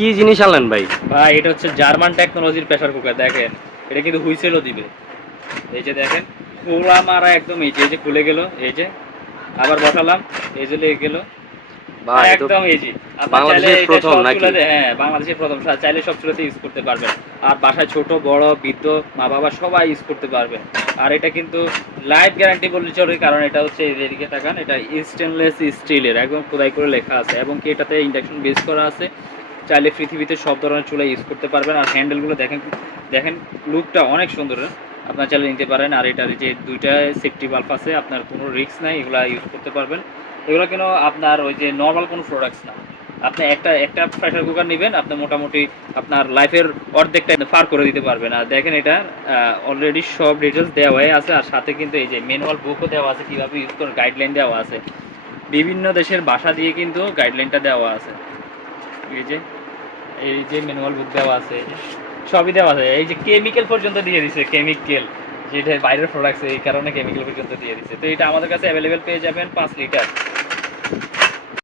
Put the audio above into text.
কি জিনিস আনলেন ভাই? ভাই এটা হচ্ছে জার্মান টেকনোলজির প্রেসার কুকার দেখেন। এটা কিন্তু হুইসেলও দিবে। এই যে দেখেন খোলা মারা একদম এই যে এই যে খুলে গেল এই যে। আবার বসালাম এই যে লেগে গেল। একদম ইজি বাংলাদেশের প্রথম নাকি? হ্যাঁ বাংলাদেশের প্রথম। চাইলে সব চুলাতে ইউজ করতে পারবেন। আর বাসায় ছোট বড় বৃদ্ধ মা বাবা সবাই ইউজ করতে পারবেন আর এটা কিন্তু লাইফ গ্যারান্টি বললে চলে কারণ এটা হচ্ছে এদিকে তাকান এটা স্টেনলেস স্টিলের একদম খোদাই করে লেখা আছে। এবং কি এটাতে ইন্ডাকশন বেস করা আছে? চাইলে পৃথিবীতে সব ধরনের চুলা ইউজ করতে পারবেন। আর হ্যান্ডেলগুলো দেখেন দেখেন লুকটা অনেক সুন্দর। আপনার চাইলে নিতে পারেন। আর এটার যে দুইটা সেফটি বাল্ব আছে, আপনার কোনো রিস্ক নাই, এগুলা ইউজ করতে পারবেন। এগুলো কেন আপনার ওই যে নর্মাল কোনো প্রোডাক্টস না। আপনি একটা একটা প্রেশার কুকার নেবেন, আপনি মোটামুটি আপনার লাইফের অর্ধেকটা পার করে দিতে পারবেন। আর দেখেন এটা অলরেডি সব ডিটেলস দেওয়া হয়ে আছে। আর সাথে কিন্তু এই যে ম্যানুয়াল বুকও দেওয়া আছে, কীভাবে ইউজ করে গাইডলাইন দেওয়া আছে। বিভিন্ন দেশের ভাষা দিয়ে কিন্তু গাইডলাইনটা দেওয়া আছে। এই যে এই যে ম্যানুয়াল বুক দেওয়া আছে, সবই দেওয়া আছে। এই যে কেমিক্যাল পর্যন্ত দিয়ে দিছে কেমিক্যাল যেটা বাইরের প্রোডাক্টস এই কারণে কেমিক্যাল পর্যন্ত দিয়ে দিছে। তো এটা আমাদের কাছে অ্যাভেলেবেল পেয়ে যাবেন পাঁচ লিটার